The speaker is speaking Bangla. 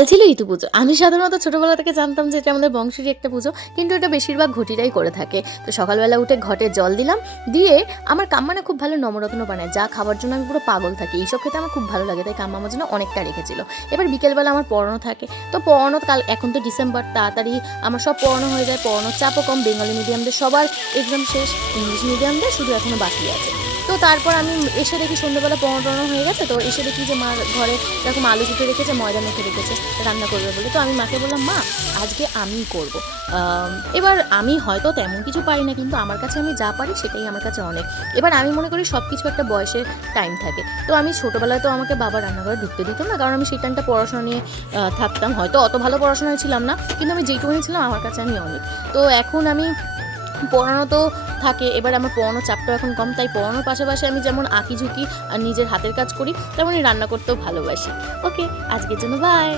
কাল ছিল ইতু পুজো। আমি সাধারণত ছোটোবেলা থেকে জানতাম যে এটা আমাদের বংশেরই একটা পুজো, কিন্তু এটা বেশিরভাগ ঘটিটাই করে থাকে। তো সকালবেলা উঠে ঘটে জল দিলাম, দিয়ে আমার কাম্মানে খুব ভালো নমরত্ন বানায়। যা খাবার জন্য আমি পুরো পাগল থাকি, এইসব খেতে আমার খুব ভালো লাগে, তাই কাম্মা আমার জন্য অনেকটা রেখেছিল। এবার বিকেলবেলা আমার পড়ানো থাকে। তো পড়ানো কাল, এখন তো ডিসেম্বর, তাড়াতাড়ি আমার সব পড়ানো হয়ে যায় পড়ানোর চাপও কম, বেঙ্গলি মিডিয়ামদের সবার এক্সাম শেষ ইংলিশ মিডিয়ামদের শুধু এখনও বাকি আছে। তো তারপর আমি এসে দেখি সন্ধ্যেবেলা পড়ানো টড়ানো হয়ে গেছে, তো এসে দেখি যে মার ঘরে এরকম আলু কুটে রেখেছে, ময়দা মেখে রেখেছে, রান্না করবে বলে। তো আমি মাকে বললাম, মা, আজকে আমিই করব। এবার আমি হয়তো তেমন কিছু পারি না, কিন্তু আমার কাছে আমি যা পারি সেটাই আমার কাছে অনেক। এবার আমি মনে করি সব কিছু একটা বয়সের টাইম থাকে। তো আমি ছোটোবেলায় তো আমাকে বাবা রান্নাঘরে ঢুকতে দিত না, কারণ আমি সেই টাইমটা পড়াশোনা নিয়ে থাকতাম। হয়তো অত ভালো পড়াশোনায় ছিলাম না, কিন্তু আমি যেইটুকুনি ছিলাম, আমার কাছে আমি অনেক। তো এখন আমি পড়ানো তো থাকে, এবার আমার পড়ানোর চাপটা এখন কম, তাই পড়ানোর পাশাপাশি আমি যেমন আঁকি ঝুঁকি আর নিজের হাতের কাজ করি, তেমনই রান্না করতেও ভালোবাসি। ওকে, আজকের জন্য বাই